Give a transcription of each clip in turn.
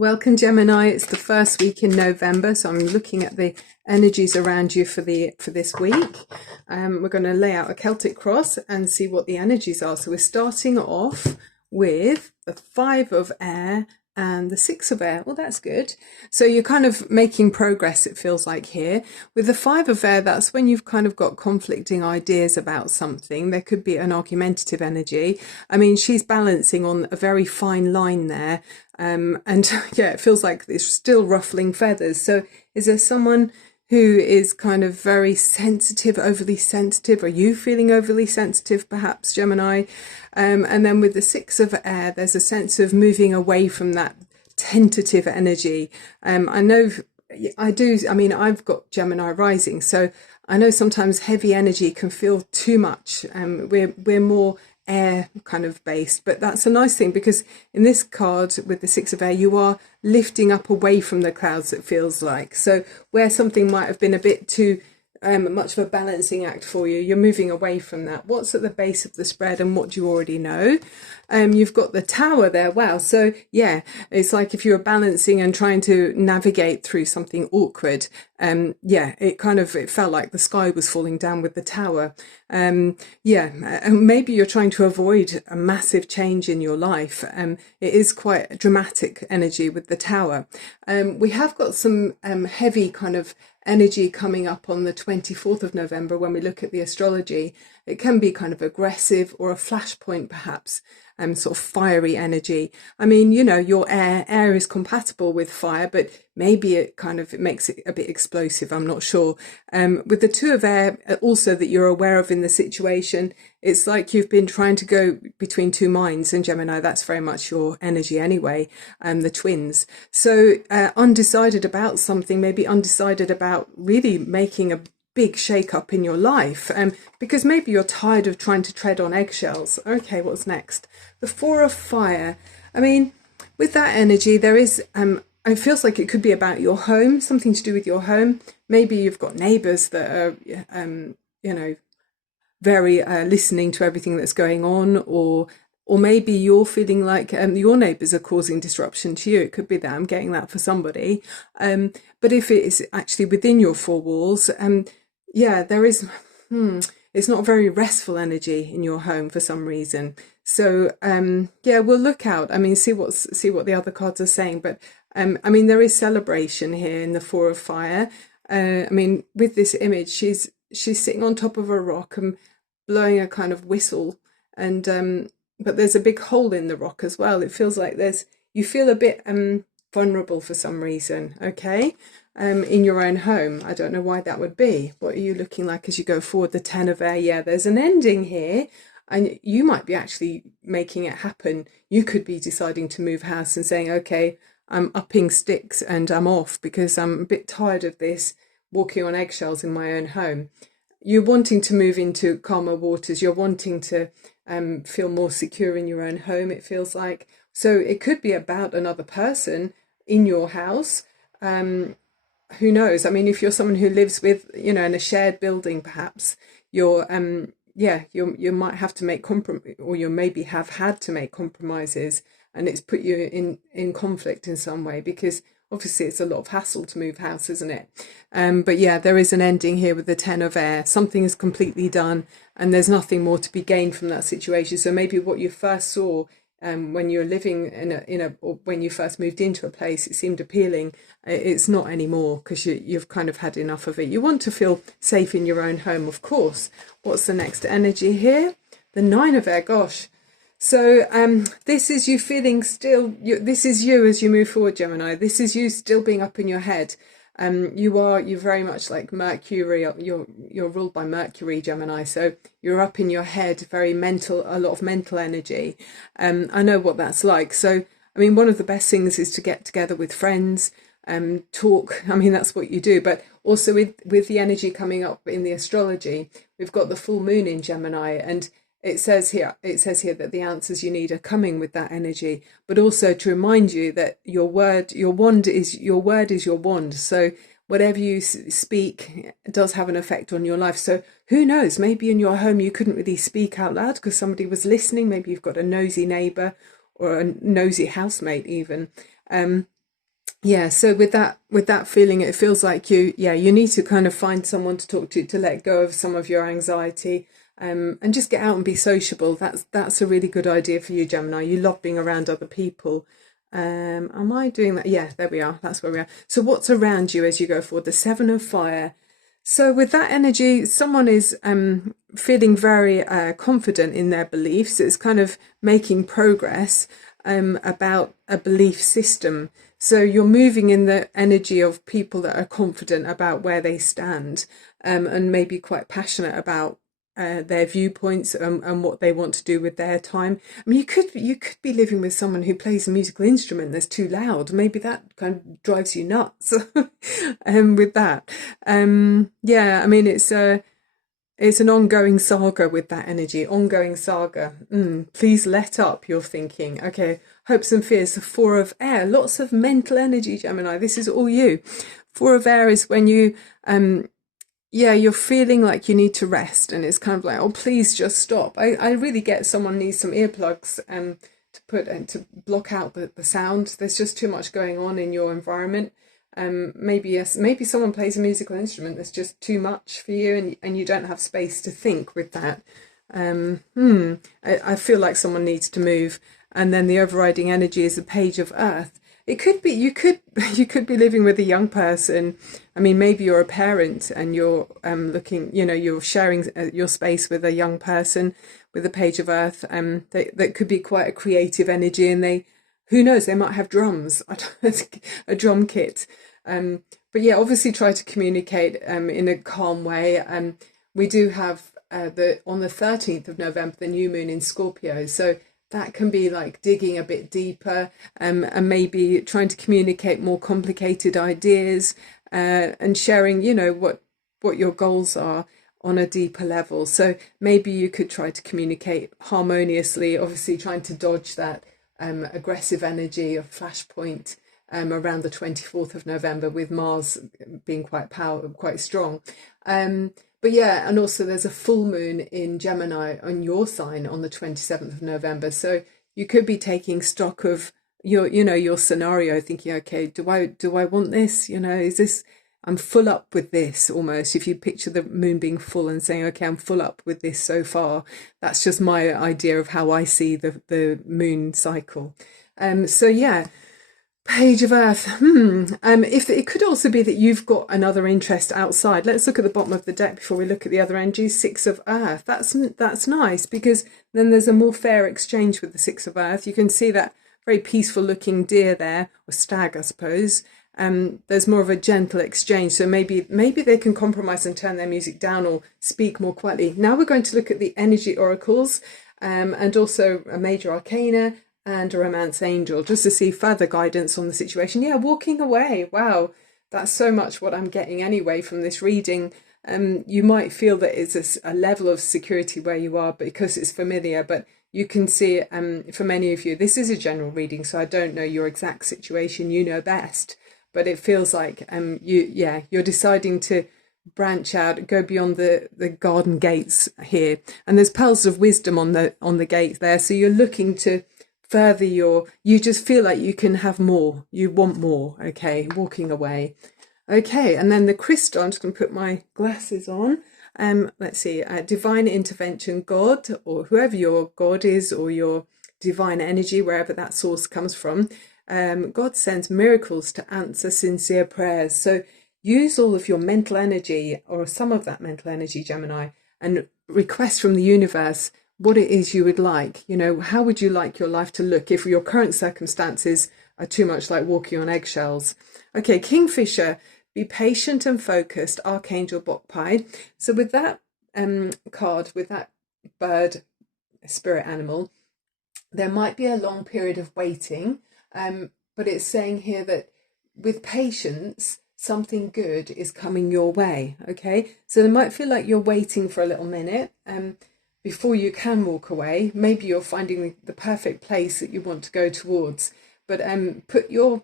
Welcome, Gemini. It's the first week in November, so I'm looking at the energies around you for this week. We're going to lay out a Celtic cross and see what the energies are. So we're starting off with the 5 of air and the 6 of air. Well, that's good. So you're kind of making progress, it feels like here. With the 5 of air, that's when you've kind of got conflicting ideas about something. There could be an argumentative energy. I mean, she's balancing on a very fine line there. And yeah, it feels like it's still ruffling feathers. So is there someone who is kind of very sensitive, overly sensitive? Are you feeling overly sensitive, perhaps, Gemini? And then with the 6 of air, there's a sense of moving away from that tentative energy. I know I do. I mean, I've got Gemini rising, so I know sometimes heavy energy can feel too much. We're more air kind of based, but that's a nice thing because in this card with the 6 of air, you are lifting up away from the clouds, it feels like. So where something might have been a bit too much of a balancing act for you, you're moving away from that. What's at the base of the spread and what do you already know? You've got the Tower there. Wow. So yeah, it's like if you were balancing and trying to navigate through something awkward. Yeah, it felt like the sky was falling down with the Tower. Maybe you're trying to avoid a massive change in your life. It is quite a dramatic energy with the Tower. We have got some heavy kind of energy coming up on the 24th of November when we look at the astrology. It can be kind of aggressive or a flashpoint, perhaps, sort of fiery energy. I mean, you know, your air is compatible with fire, but maybe it makes it a bit explosive. I'm not sure. With the 2 of air, also that you're aware of in the situation, it's like you've been trying to go between two minds. And Gemini, that's very much your energy anyway, the twins. So undecided about something, maybe undecided about really making a big shake up in your life, because maybe you're tired of trying to tread on eggshells. Okay, what's next? The 4 of fire. I mean, with that energy, there is it feels like it could be about your home, something to do with your home. Maybe you've got neighbors that are very listening to everything that's going on, or maybe you're feeling like your neighbours are causing disruption to you. It could be that. I'm getting that for somebody. But if it is actually within your 4 walls, yeah, there is, it's not very restful energy in your home for some reason. So, yeah, we'll look out. I mean, see what the other cards are saying. But, I mean, there is celebration here in the 4 of fire. I mean, with this image, she's sitting on top of a rock and blowing a kind of whistle. And, but there's a big hole in the rock as well. It feels like you feel a bit vulnerable for some reason, okay, in your own home. I don't know why that would be. What are you looking like as you go forward? The 10 of air, yeah, there's an ending here, and you might be actually making it happen. You could be deciding to move house and saying, okay, I'm upping sticks and I'm off because I'm a bit tired of this walking on eggshells in my own home. You're wanting to move into calmer waters. You're wanting to feel more secure in your own home, it feels like. So it could be about another person in your house. Who knows? I mean, if you're someone who lives with, in a shared building, perhaps you might have to make or you maybe have had to make compromises, and it's put you in conflict in some way, because obviously it's a lot of hassle to move house, isn't it? But yeah, there is an ending here with the 10 of air. Something is completely done and there's nothing more to be gained from that situation. So maybe what you first saw when you were living or when you first moved into a place, it seemed appealing. It's not anymore because you've kind of had enough of it. You want to feel safe in your own home, of course. What's the next energy here? The 9 of air, gosh. So this is you feeling still, this is you as you move forward, Gemini. This is you still being up in your head. You're very much like Mercury. You're ruled by Mercury, Gemini. So you're up in your head, very mental, a lot of mental energy. I know what that's like. So, I mean, one of the best things is to get together with friends, talk. I mean, that's what you do. But also with the energy coming up in the astrology, we've got the full moon in Gemini, and it says here that the answers you need are coming with that energy, but also to remind you that your word is your wand. So whatever you speak does have an effect on your life. So who knows, maybe in your home you couldn't really speak out loud because somebody was listening. Maybe you've got a nosy neighbour or a nosy housemate even. Yeah, so with that feeling, it feels like you need to kind of find someone to talk to let go of some of your anxiety, and just get out and be sociable. That's a really good idea for you, Gemini. You love being around other people. Am I doing that? Yeah, there we are. That's where we are. So what's around you as you go forward? The Seven of Fire. So with that energy, someone is feeling very confident in their beliefs. It's kind of making progress about a belief system. So you're moving in the energy of people that are confident about where they stand, and maybe quite passionate about their viewpoints, and what they want to do with their time. I mean, you could be living with someone who plays a musical instrument that's too loud. Maybe that kind of drives you nuts. With that, yeah. I mean, it's an ongoing saga with that energy. Ongoing saga. Please let up. You're thinking. Okay. Hopes and fears. The Four of Air. Lots of mental energy, Gemini. This is all you. Four of Air is when you yeah, you're feeling like you need to rest, and it's kind of like, oh, please just stop. I really get someone needs some earplugs to put and to block out the sound. There's just too much going on in your environment. Maybe yes, maybe someone plays a musical instrument that's just too much for you, and you don't have space to think with that. I feel like someone needs to move, and then the overriding energy is the Page of Earth. It could be you could be living with a young person. I mean, maybe you're a parent and you're looking, you're sharing your space with a young person with the Page of Earth. That could be quite a creative energy, and who knows, they might have drums, a drum kit. But yeah, obviously try to communicate in a calm way. We do have on the 13th of November the new moon in Scorpio, so that can be like digging a bit deeper, and maybe trying to communicate more complicated ideas, and sharing, what your goals are on a deeper level. So maybe you could try to communicate harmoniously, obviously trying to dodge that aggressive energy of flashpoint around the 24th of November, with Mars being quite strong. But yeah, and also there's a full moon in Gemini on your sign on the 27th of November. So you could be taking stock of your scenario, thinking, okay, do I want this? Is this, I'm full up with this, almost. If you picture the moon being full and saying, okay, I'm full up with this so far. That's just my idea of how I see the moon cycle. So yeah. Page of Earth. If it could also be that you've got another interest outside. Let's look at the bottom of the deck before we look at the other energies. Six of Earth. That's nice, because then there's a more fair exchange with the Six of Earth. You can see that very peaceful looking deer there, or stag, I suppose. There's more of a gentle exchange. So maybe they can compromise and turn their music down or speak more quietly. Now we're going to look at the energy oracles, and also a major arcana and a romance angel, just to see further guidance on the situation. Yeah, walking away. Wow, that's so much what I'm getting anyway from this reading. You might feel that it's a level of security where you are because it's familiar, but you can see, for many of you, this is a general reading, so I don't know your exact situation. You know best, but it feels like you're deciding to branch out, go beyond the garden gates here, and there's pearls of wisdom on the gate there. So you're looking to further you just feel like you can have more, you want more. Okay, walking away. Okay, and then the crystal, I'm just going to put my glasses on. Let's see, divine intervention, God, or whoever your God is, or your divine energy, wherever that source comes from. God sends miracles to answer sincere prayers. So use all of your mental energy, or some of that mental energy, Gemini, and request from the universe what it is you would like. How would you like your life to look if your current circumstances are too much like walking on eggshells? Okay, Kingfisher, be patient and focused, Archangel Bokpai. So with that card, with that bird, spirit animal, there might be a long period of waiting, but it's saying here that with patience, something good is coming your way. Okay, so it might feel like you're waiting for a little minute before you can walk away. Maybe you're finding the perfect place that you want to go towards, but put your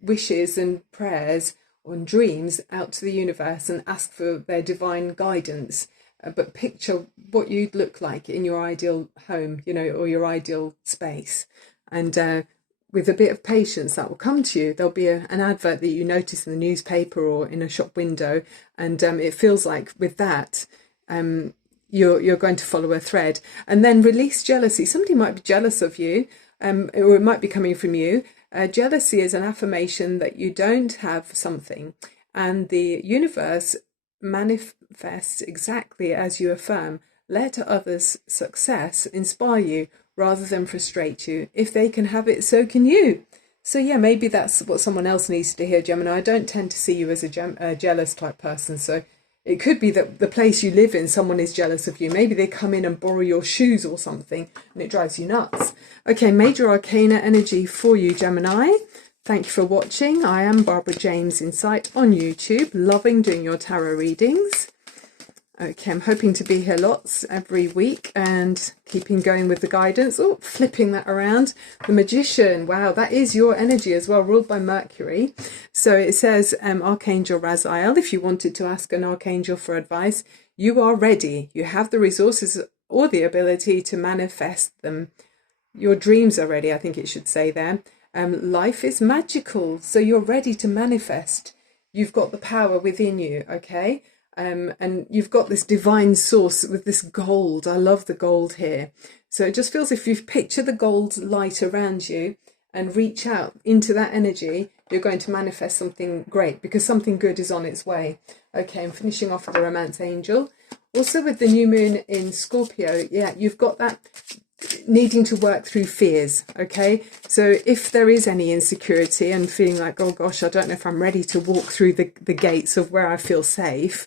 wishes and prayers and dreams out to the universe and ask for their divine guidance. But picture what you'd look like in your ideal home, or your ideal space, and with a bit of patience, that will come to you. There'll be an advert that you notice in the newspaper or in a shop window, and it feels like with that, you're going to follow a thread. And then release jealousy. Somebody might be jealous of you, or it might be coming from you. Jealousy is an affirmation that you don't have something, and the universe manifests exactly as you affirm. Let others' success inspire you rather than frustrate you. If they can have it, so can you. So yeah, maybe that's what someone else needs to hear, Gemini. I don't tend to see you as a jealous type person, so it could be that the place you live in, someone is jealous of you. Maybe they come in and borrow your shoes or something, and it drives you nuts. Okay, major arcana energy for you, Gemini. Thank you for watching. I am Barbara James Insight on YouTube, loving doing your tarot readings. Okay, I'm hoping to be here lots every week and keeping going with the guidance. Oh, flipping that around. The Magician. Wow, that is your energy as well, ruled by Mercury. So it says Archangel Raziel. If you wanted to ask an archangel for advice, you are ready. You have the resources or the ability to manifest them. Your dreams are ready, I think it should say there. Life is magical, so you're ready to manifest. You've got the power within you, okay? And you've got this divine source with this gold. I love the gold here. So it just feels if you picture the gold light around you and reach out into that energy, you're going to manifest something great, because something good is on its way. Okay, I'm finishing off with the Romance Angel. Also with the new moon in Scorpio, yeah, you've got that needing to work through fears. Okay, so if there is any insecurity and feeling like, oh gosh, I don't know if I'm ready to walk through the gates of where I feel safe,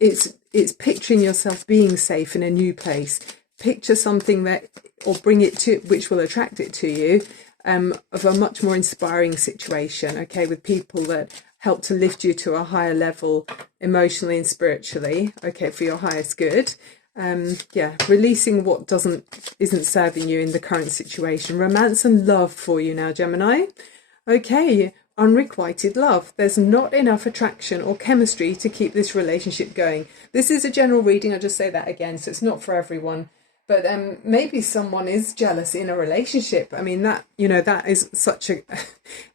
it's picturing yourself being safe in a new place. Picture something that, or bring it to, which will attract it to you, of a much more inspiring situation, okay, with people that help to lift you to a higher level emotionally and spiritually, okay, for your highest good. Yeah, releasing what isn't serving you in the current situation. Romance and love for you now, Gemini. Okay, unrequited love. There's not enough attraction or chemistry to keep this relationship going. This is a general reading, I'll just say that again, so it's not for everyone. But maybe someone is jealous in a relationship. I mean, that, you know, that is such a,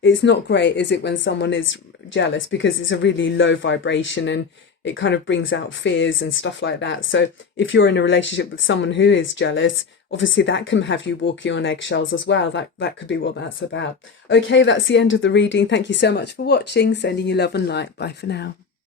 it's not great, is it, when someone is jealous, because it's a really low vibration and it kind of brings out fears and stuff like that. So if you're in a relationship with someone who is jealous, obviously that can have you walking on eggshells as well. That could be what that's about. Okay, that's the end of the reading. Thank you so much for watching. Sending you love and light. Bye for now.